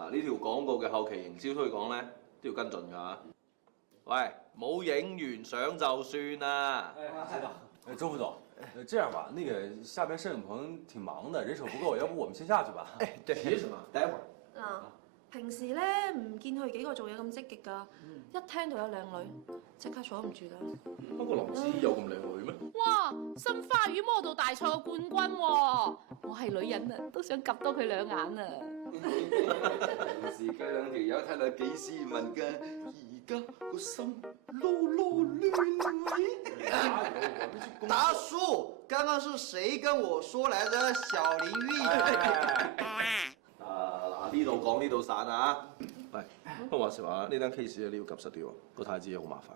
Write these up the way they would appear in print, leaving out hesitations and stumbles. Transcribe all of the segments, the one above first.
嗱，呢條廣告嘅後期營銷推廣咧都要跟進㗎嚇。喂，冇影完相就算啦。知道。周副总，这样吧，那个下边摄影棚挺忙的，人手不够，要不我们先下去吧？哎，對，提什麼？待會兒。嗱，平時咧唔見佢幾個做嘢咁積極㗎，一聽到有靚女，即刻坐唔住啦。不過林子有咁靚女咩？哇！新花園 model 大賽嘅冠軍喎，我係女人啊，都想及多佢兩眼啊！平時佢兩條友睇落幾斯文㗎，而家個心撈亂喂。大叔，刚刚是谁跟我說來着？小林玉。嗱，呢度講呢度散啊！喂，不過話時話呢單 case 你要及實啲喎，個太子嘢好麻煩㗎。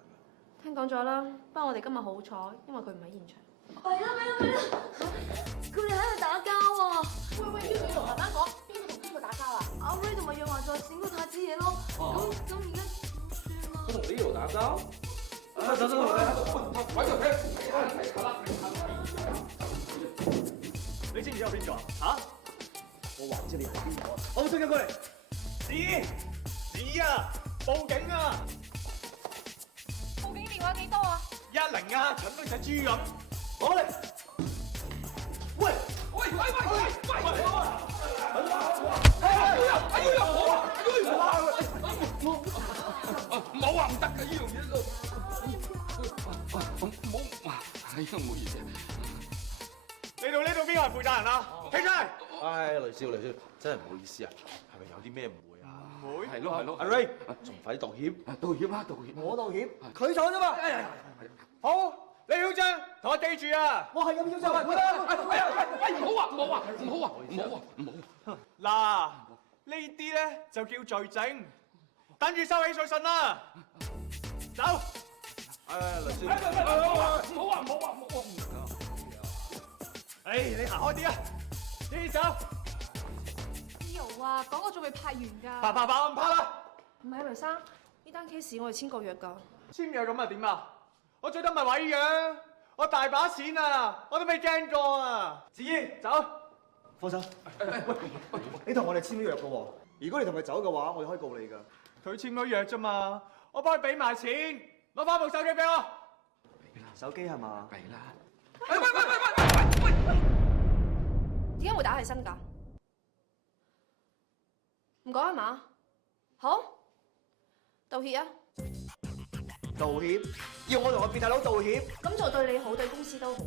聽講咗啦，不過我哋今日好彩，因為佢唔喺現場。係啦，佢哋喺度打交喎。喂，要唔要同阿媽講邊個同邊個打交啊？阿 Ray 同埋若華在整個太子爺咯。咁而家點算啊？佢同呢度打交？走，揾條你知唔知我邊個啊？嚇！我話唔知你係邊個啊！我即刻過嚟！子啊！報警啊！報警電話幾多啊110啊！蠢到隻豬咁！攞嚟！喂！冇話唔得㗎呢樣嘢都。冇，哎呀，唔好意思。呢度邊個係負責人啊？企出嚟！唉，雷少，真係唔好意思啊，係咪有啲咩誤會啊？唔會。係咯。阿 Ray，仲快啲道歉。道歉啊！道歉。我道歉，佢錯啫嘛。好，李曉章，同我記住啊！我係咁要求。唔好。嗱，呢啲咧就叫罪證，等住收起訴信啦。走。雷少，唔好。你行開啲啊！呢走。Leo 啊，講過仲未拍完㗎。拍唔拍啦？唔係雷生，呢單 case 我哋簽過約㗎。簽約咁啊點啊？我最多咪毀約，我大把錢啊，我都未驚過啊！子怡，走。放手。你同我哋簽咗約㗎喎，如果你同佢走嘅話，我哋可以告你㗎。佢簽咗約啫嘛，我幫佢俾埋錢，攞翻部手機俾我。手機係嘛？弊啦。點解會打起身㗎？唔講係嘛？好，道歉啊！道歉？要我同我變態佬道歉？咁做對你好，對公司都好。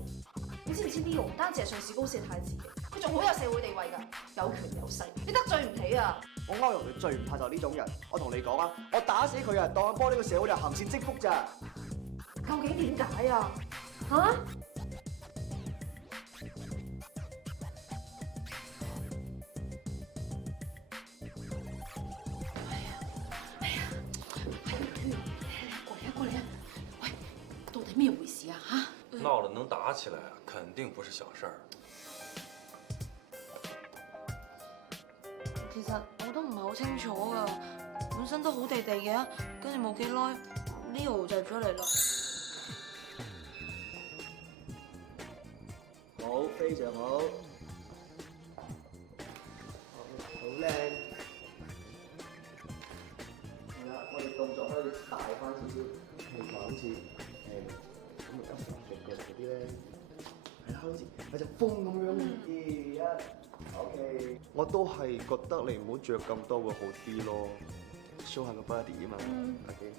你知唔知 Leo 唔單止係上市公司嘅太子爺，佢仲好有社會地位㗎，有權有勢，你得罪唔起啊！我歐陽佢最唔怕就係呢種人。我同你講啊，我打死佢啊，當我幫呢個社會就行善積福咋。究竟點解啊？嚇？過嚟啊！喂，到底咩回事啊？嚇！闹了能打起来，肯定不是小事兒。其實我都唔係好清楚噶，本身都好地地嘅，跟住冇幾耐 Leo 就入咗嚟啦。好，非常好，好靚。係啦，我哋動作可以大翻少少，譬如話好似咁啊，急嗰啲咧，係啦，好似有隻風咁樣。OK，我都係覺得你唔好着咁多會好啲咯 ，show 下個 body 啊嘛。OK，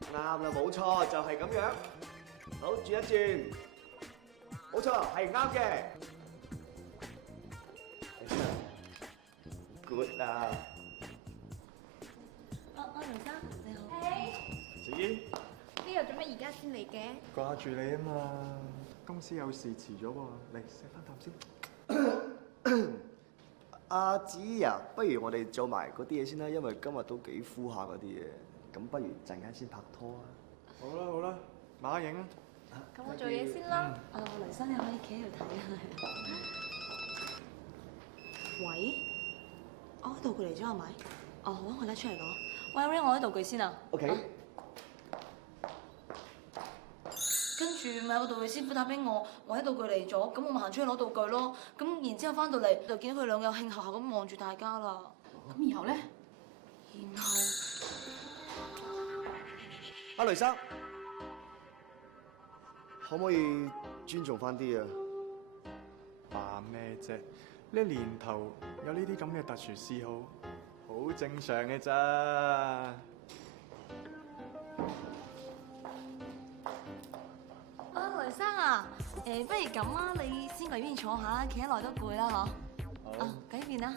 係啦，啱啦，冇錯，就係咁樣。好，轉一轉，冇錯，係啱嘅。Good 啦。雷生你好。小姨，呢日做咩而家先嚟嘅？掛住你啊嘛，公司有事遲咗喎，嚟食翻啖先。阿子啊，不如我哋做埋嗰啲嘢先啦，因為今日都幾敷下嗰啲嘢，咁不如陣間先拍拖啊。好啦，馬影啊。咁我做嘢先啦。雷生你可以企喺度睇啊。喂？我道具嚟咗係咪？哦好啊，我而家出嚟攞。喂 Ray， 我啲道具先啊。OK。跟住咪有個道具師傅打俾我，話啲道具嚟咗，咁我咪行出去攞道具咯。咁然之後翻到嚟就見到佢兩個有興合合咁望住大家啦。咁然後咧？然後阿雷生，可唔可以尊重翻啲啊？扮咩啫？呢年頭有呢啲咁嘅特殊嗜好，好正常嘅咋。雷生啊，不如咁啊，你先過呢邊坐下，企得耐都攰啦嗬。好。啊，喺呢邊啦。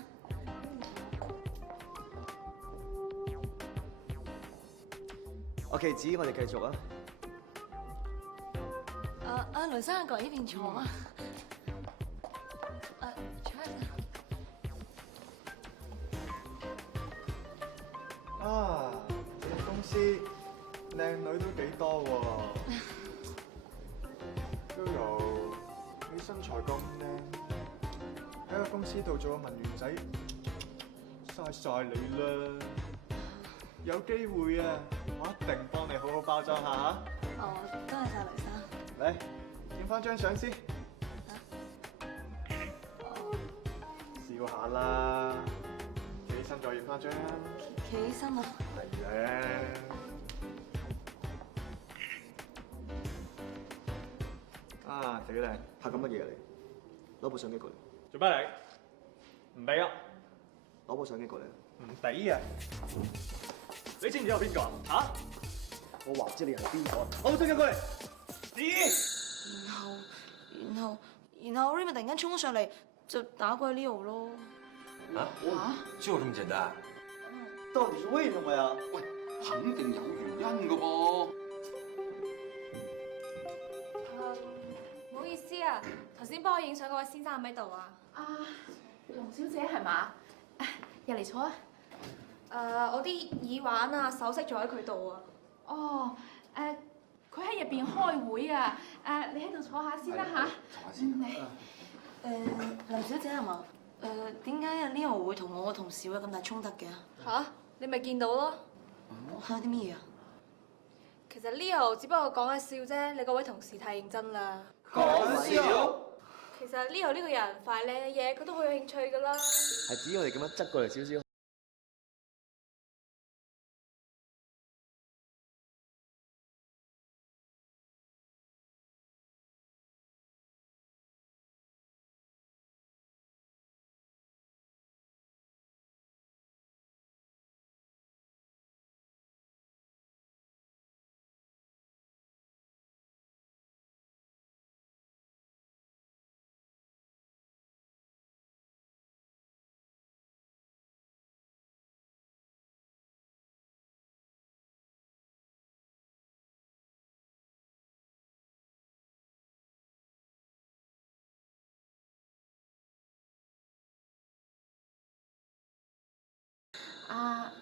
OK，子，我哋繼續啊。雷生過嚟呢邊坐啊。坐一陣。啊，你哋公司靚女都幾多喎。Jojo，你身材咁靚，喺個公司度做個文員仔，嘥晒你啦！有機會啊，我一定幫你好好包裝下嚇。哦，多謝晒雷生。嚟，影翻張相先。笑下啦，企起身再影翻張。企起身啊！係咧。啊，幾靚！拍緊乜嘢嚟？攞部相機過嚟。做咩你？唔俾啊！攞部相機過嚟。唔俾啊！你知唔知我邊個啊？嚇！我話知你係邊個？攞部相機過嚟。然後 Ray 咪突然間衝上嚟，就打過去 Leo 咯。就這麼簡單？到底是為什麼呀？喂，肯定有原因㗎噃。唔好意思啊，頭先幫我影相嗰位先生喺咪度啊？龍小姐係嘛？入嚟坐啊！我啲耳環啊、首飾仲喺佢度啊。哦，佢喺入邊開會啊！你喺度坐下先啦嚇。坐下先。梁小姐係嘛？點解阿 Leo 會同我個同事會有咁大衝突嘅？吓？你咪見到咯。有啲乜嘢啊？其實 Leo 只不過講下笑啫，你嗰位同事太認真啦。講笑。其實 Leo 呢個人凡係靚嘅嘢，佢都好有興趣㗎啦。係指我哋咁樣側過嚟少少。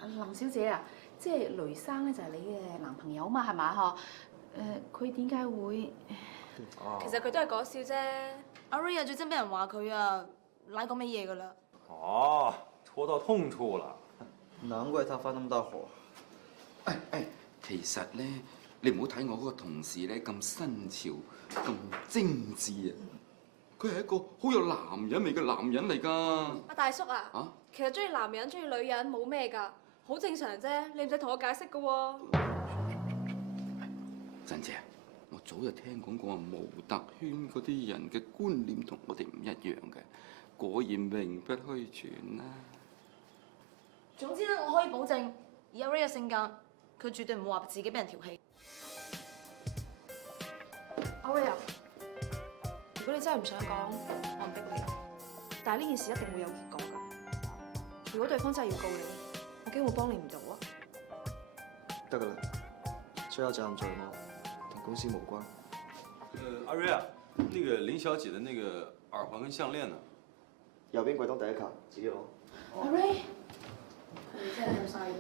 林小姐啊，即係雷生咧就係你嘅男朋友嘛，係嘛嗬？佢點解會？其實佢都係講笑啫。阿 Ray 啊，最憎俾人話佢啊，賴講乜嘢㗎啦。哦，戳到痛處了。難怪他發那麼大火。其實咧，你唔好睇我嗰個同事咧咁新潮、咁精緻啊！佢係一個好有男人味嘅男人嚟㗎。阿大叔啊，其實中意男人、中意女人冇咩㗎，好正常啫，你唔使同我解釋㗎喎。珍姐，我早就聽講過模特圈嗰啲人嘅觀念同我哋唔一樣嘅，果然名不虛傳啦。總之咧，我可以保證，以阿 Ray 嘅性格，佢絕對唔會話自己俾人調戲。阿 Ray 啊，如果你真係唔想講，我唔逼你。但係呢件事一定會有結果㗎。如果對方真係要告你，我驚會幫你唔到啊。得㗎啦，最後責任在我，同公司無關。阿瑞啊，那個林小姐的那個耳環跟項鏈呢？右邊櫃桶第一卡，自己攞。阿 Ray，你真係好嘥㗎。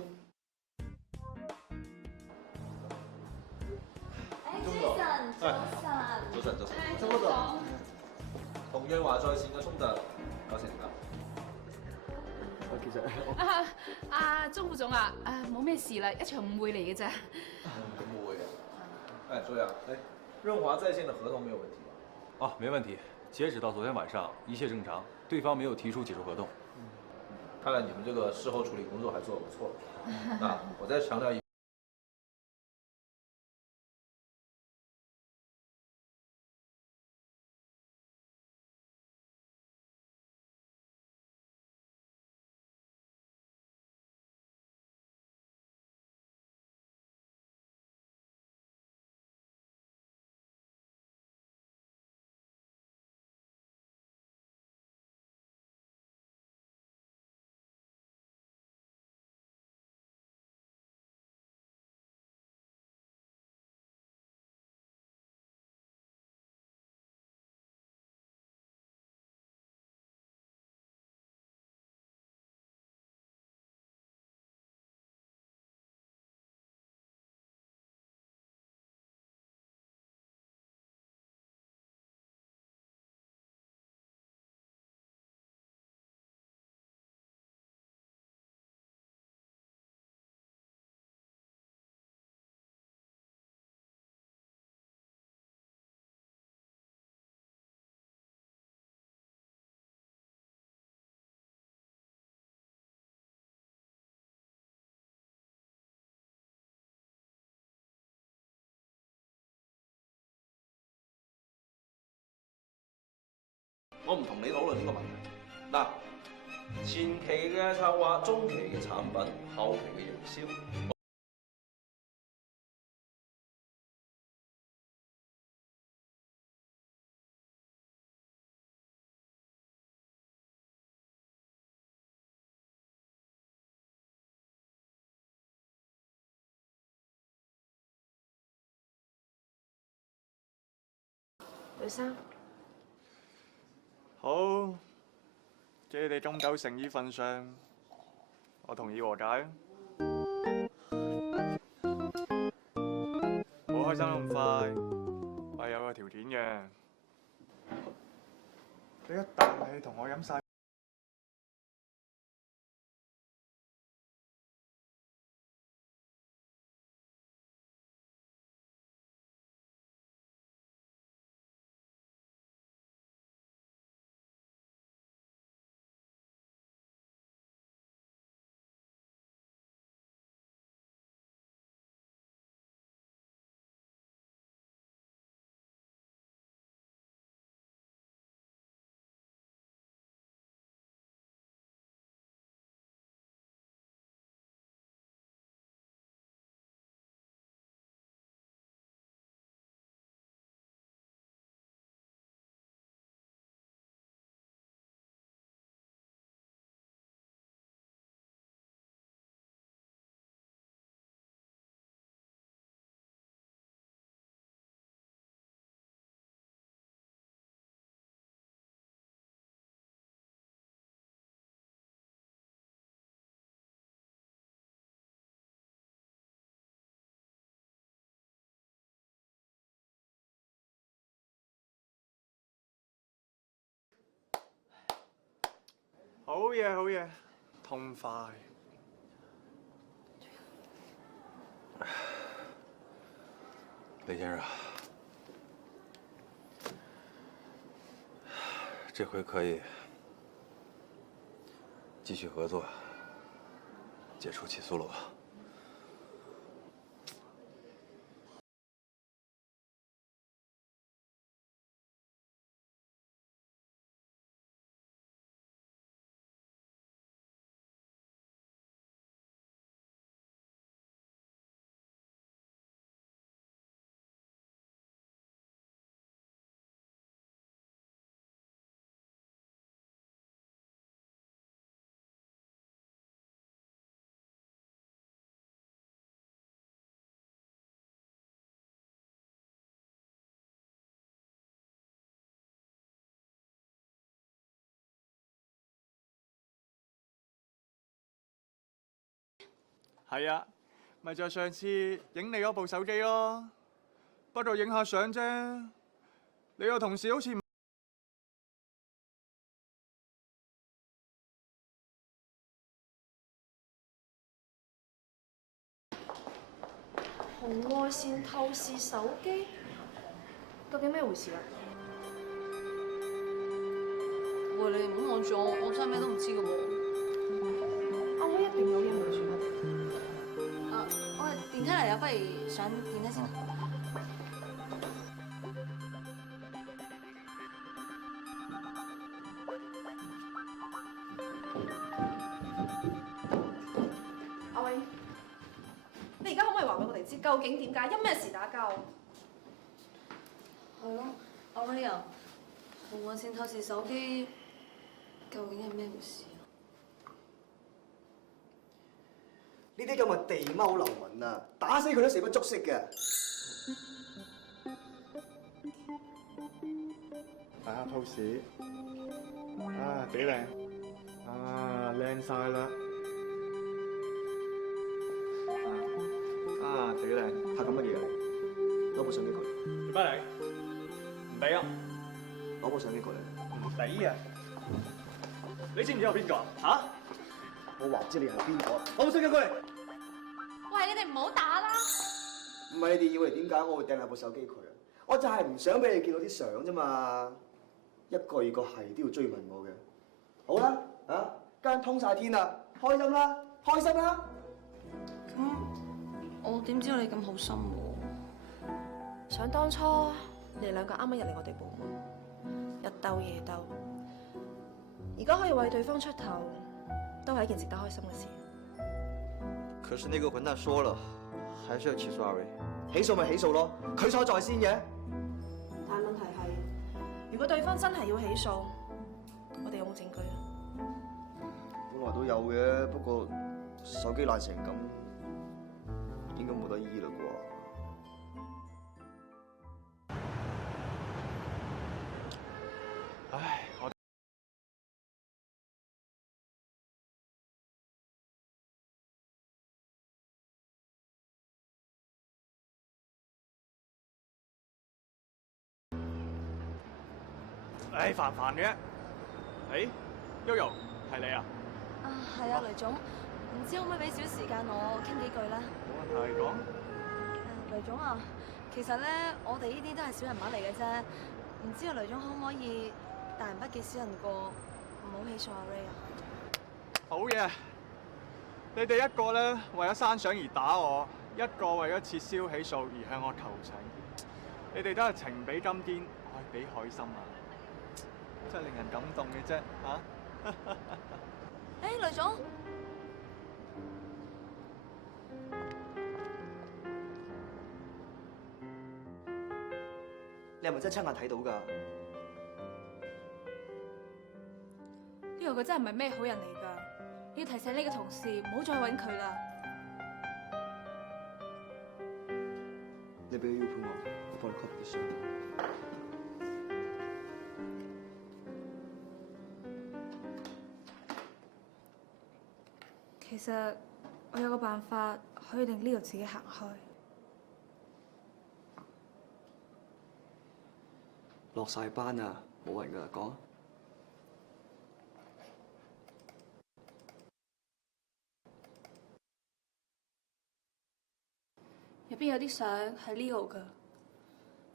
早晨。周副總，同樣華在線嘅衝突搞成點啊？其實鐘副總啊，冇咩事啦，一場誤會嚟嘅啫。咁會啊？誒，Joy啊，润华在线的合同没有问题吧？哦，没问题。截止到昨天晚上，一切正常，对方没有提出解除合同。看来你们这个事后处理工作还做得不错。那我再强调一。我唔同你討論呢個問題。嗱，前期嘅策劃、中期嘅產品、後期嘅營銷。呂生，好，既你哋咁夠誠意份上，我同意和解。冇開心得咁快，我係有個條件嘅。你一啖氣同我飲晒。好嘢，好嘢，痛快。雷先生，这回可以继续合作，解除起诉了吧？係啊，咪就係上次影你嗰部手機咯，不過影下相啫。你個同事好似紅外線透視手機，究竟咩回事啊？喂，你唔好望住我，我真係咩都唔知嘅喎。阿威一定有嘢瞞住我哋。喂，電梯嚟啦，不如上電梯先啦。阿威，你而家可唔可以話俾我哋知，究竟點解因咩事打交？係咯，阿 Ray 啊，紅外線透視手機究竟係咩回事啊？呢啲咁嘅地踎流民啊，打死佢都死不足惜嘅。大下透視，啊幾靚，啊靚晒啦，啊幾靚，拍緊乜嘢啊？攞部相機過嚟，做咩嚟？唔俾啊！攞部相機過嚟。唔俾啊！你知唔知我邊個啊？我話知你係邊個？攞部相機過嚟。喂，你哋唔好打啦！唔係你哋以為點解我會掟下部手機佢啊？我就係唔想俾你見到啲相啫嘛。一個二個係都要追問我嘅。好啦，啊，今日通晒天啦，開心啦，開心啦！我點知道你咁好心喎？想當初你哋兩個啱啱入嚟我哋部門，日鬥夜鬥，而家可以為對方出頭，都係一件值得開心嘅事。可是那個混蛋說了，還是要起訴阿瑞。起訴咪起訴咯，佢錯在先嘅。但係問題係，如果對方真係要起訴，我哋有冇證據啊？本來都有嘅，不過手機爛成咁，應該冇得醫啦啩。唉，我唉煩嘅。誒，Yoyo 係你啊？啊，係啊，雷總，唔知可唔可以俾少時間我傾幾句咧？冇問題，講。雷總啊，其實咧，我哋呢啲都係小人物嚟嘅啫，唔知啊，雷總可唔可以大人不記小人過，唔好起訴阿 Ray 啊？好嘢！你哋一個咧為咗刪相而打我，一個為咗撤銷起訴而向我求情，你哋都係情比金堅，愛比海深啊！真係令人感動嘅啫，嚇！誒，雷總，你係咪真係親眼睇到㗎？呢個佢真係唔係咩好人嚟㗎，要提醒呢個同事唔好再揾佢啦。你俾個 U 盤我幫你 copy 啲相。其實我有個辦法可以令呢個自己行開。落晒班啊，冇人㗎啦，講啊。入邊有啲相係 Leo 㗎，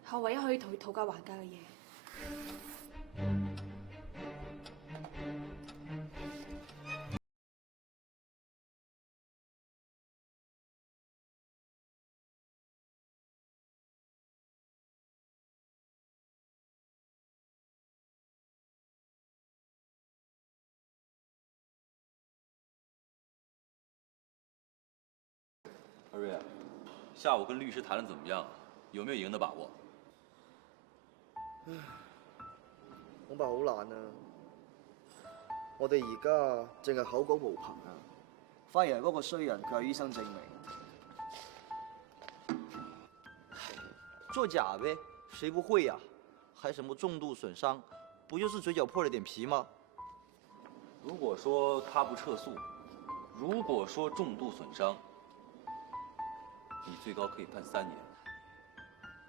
係我唯一可以同佢討價還價嘅嘢。阿瑞啊，下午跟律師談得怎麼樣？有沒有贏的把握？恐怕好難啊！我哋而家淨係口講無憑啊，反而係嗰個衰人佢有醫生證明。作假唄，誰不會呀？還什麼重度損傷，不就是嘴角破了點皮嗎？如果說他不撤訴，如果說重度損傷，你最高可以判3年。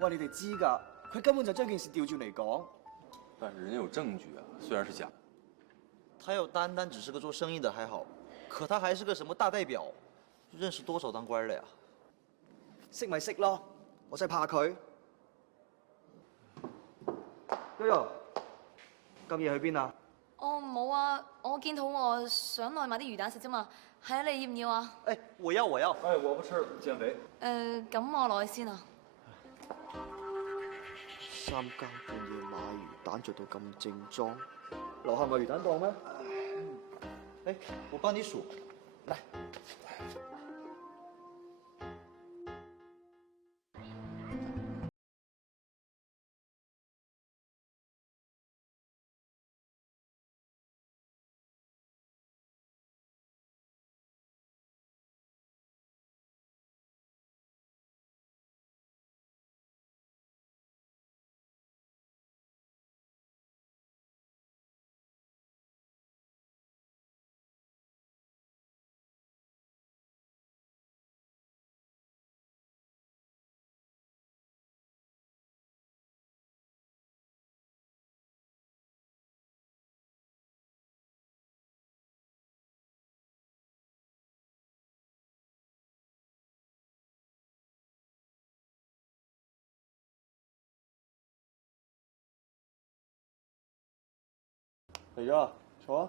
喂，你哋知㗎，佢根本就將件事調轉嚟講。但是人家有證據啊，雖然是假的。他要單單只是個做生意的還好，可他還是個什麼大代表，認識多少當官的呀？識咪識咯，我真係怕佢。Yoyo，咁夜去邊啊？我冇啊，我見肚餓，想落去買啲魚蛋食啫嘛。係啊，你要唔要啊？哎，我要。哎，我不吃，減肥。咁我落去先啊。三更半夜買魚蛋着到咁正裝，樓下咪魚蛋檔咩？哎，我幫你數，來。嚟咗啊，坐啊！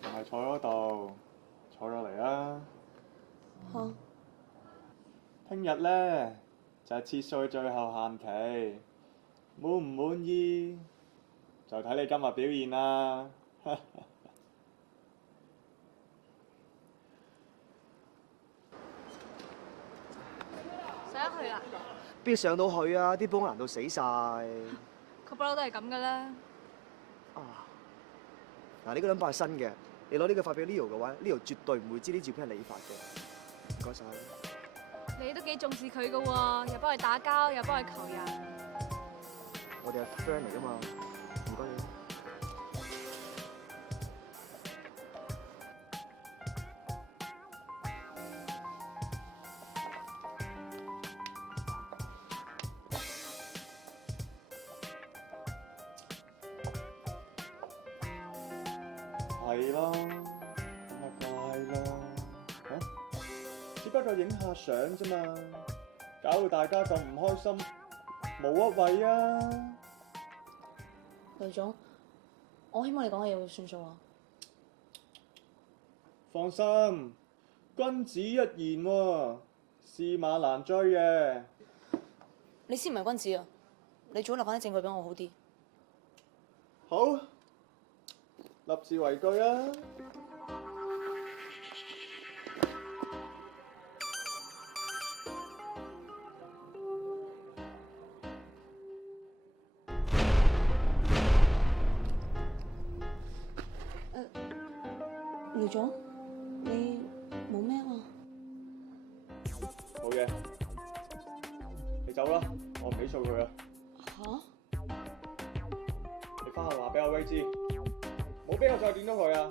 唔係坐嗰度，坐咗嚟啊！好。聽日咧就係切碎最後限期，滿唔滿意就睇你今日表現啦。上得去啦，邊上到去啊？啲幫難到死晒。佢不嬲都係咁噶啦。啊！嗱，呢個 number 係新嘅，你攞呢個發俾 Leo 嘅話，Leo 絕對唔會知呢照片係你發嘅。唔該晒。你都幾重視佢噶喎，又幫佢打交，又幫佢求人。我哋係 friend 嚟噶嘛，唔該你。係咯，咁咪怪咯嚇！只不過影下相啫嘛，搞到大家咁唔開心，冇一位啊！雷總，我希望你講嘅嘢會算數啊！放心，君子一言喎，駟馬難追嘅。你先唔係君子啊！你最好留翻啲證據俾我好啲。好，立字為據啊！雷總，你冇咩啊？冇嘢，你走啦，我唔起訴佢啊！嚇？你翻去話俾阿威知，冇俾我再見到佢啊！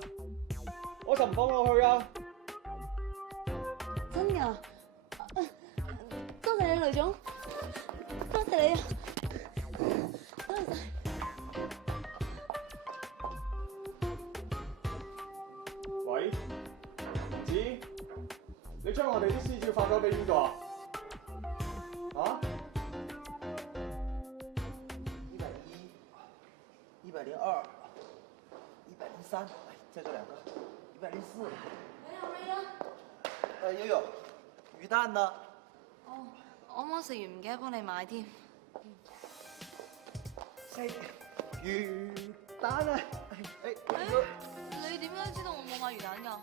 我就唔放我去啊！真㗎？多謝你，雷總，多謝你啊！多謝晒。喂，兒子，你將我哋啲私照發咗俾邊個啊？啊101、102、103，哎，再做2個，104。悠悠，魚蛋呢？哦，我啱啱食完唔記得幫你買添。食魚蛋啊！你點解知道我冇買魚蛋㗎？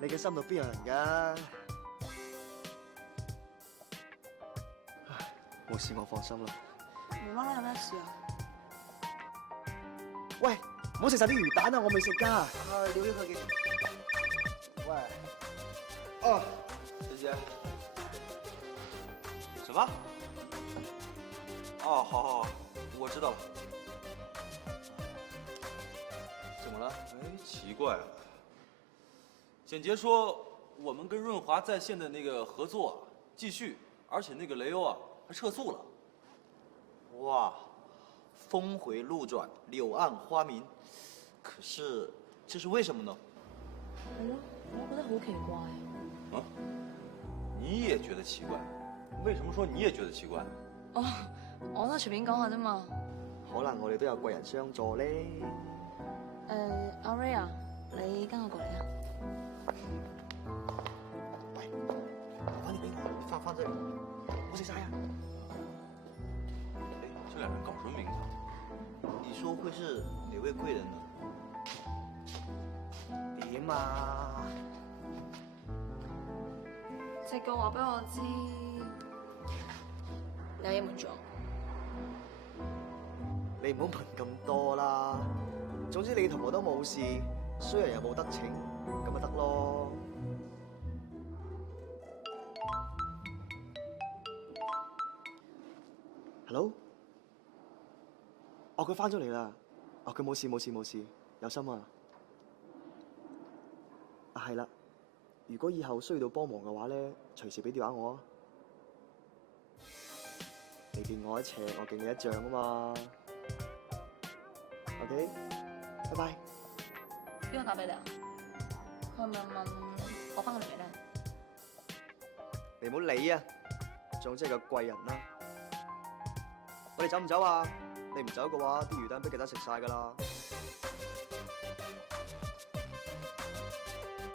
你嘅心度邊有人㗎？唉，冇事，我放心啦。無啦啦有咩事啊？喂，唔好食晒啲魚蛋啊！我未食㗎。啊，留一個給你。喂，哦，姐姐。什麼？哦，好好好，我知道了。怎麼了？哎，奇怪了。简洁說我們跟潤華在線的那個合作繼續，而且那個雷歐啊還撤訴了。哇，峰回路轉，柳暗花明。可是這是為什麼呢？係咯，我覺得好奇怪啊。啊？你也覺得奇怪？為什麼說你也覺得奇怪？哦，我都係隨便講下啫嘛。可能我哋都有貴人相助咧。阿 Ray 啊，你跟我過嚟啊。喂，留翻啲俾我，你翻出嚟，我食晒啊！哎，這兩人搞什麼名堂？你說會是哪位貴人呢？點啊？直覺話俾我知，你有嘢瞞咗。你唔好問咁多啦。總之你同我都冇事，衰人又冇得逞，咁咪得咯。Hello？ 哦，佢翻咗嚟啦。哦，佢冇事冇事冇事，有心啊。啊，係啦。如果以後需要到幫忙嘅話咧，隨時俾電話我啊。你敬我一尺，我敬你一丈啊嘛。OK， 拜拜。邊個打俾你啊？佢係咪問我翻嚟未咧？你唔好理啊，總之係個貴人啦。我哋走唔走啊？你唔走嘅話，啲魚蛋俾其他食晒㗎啦。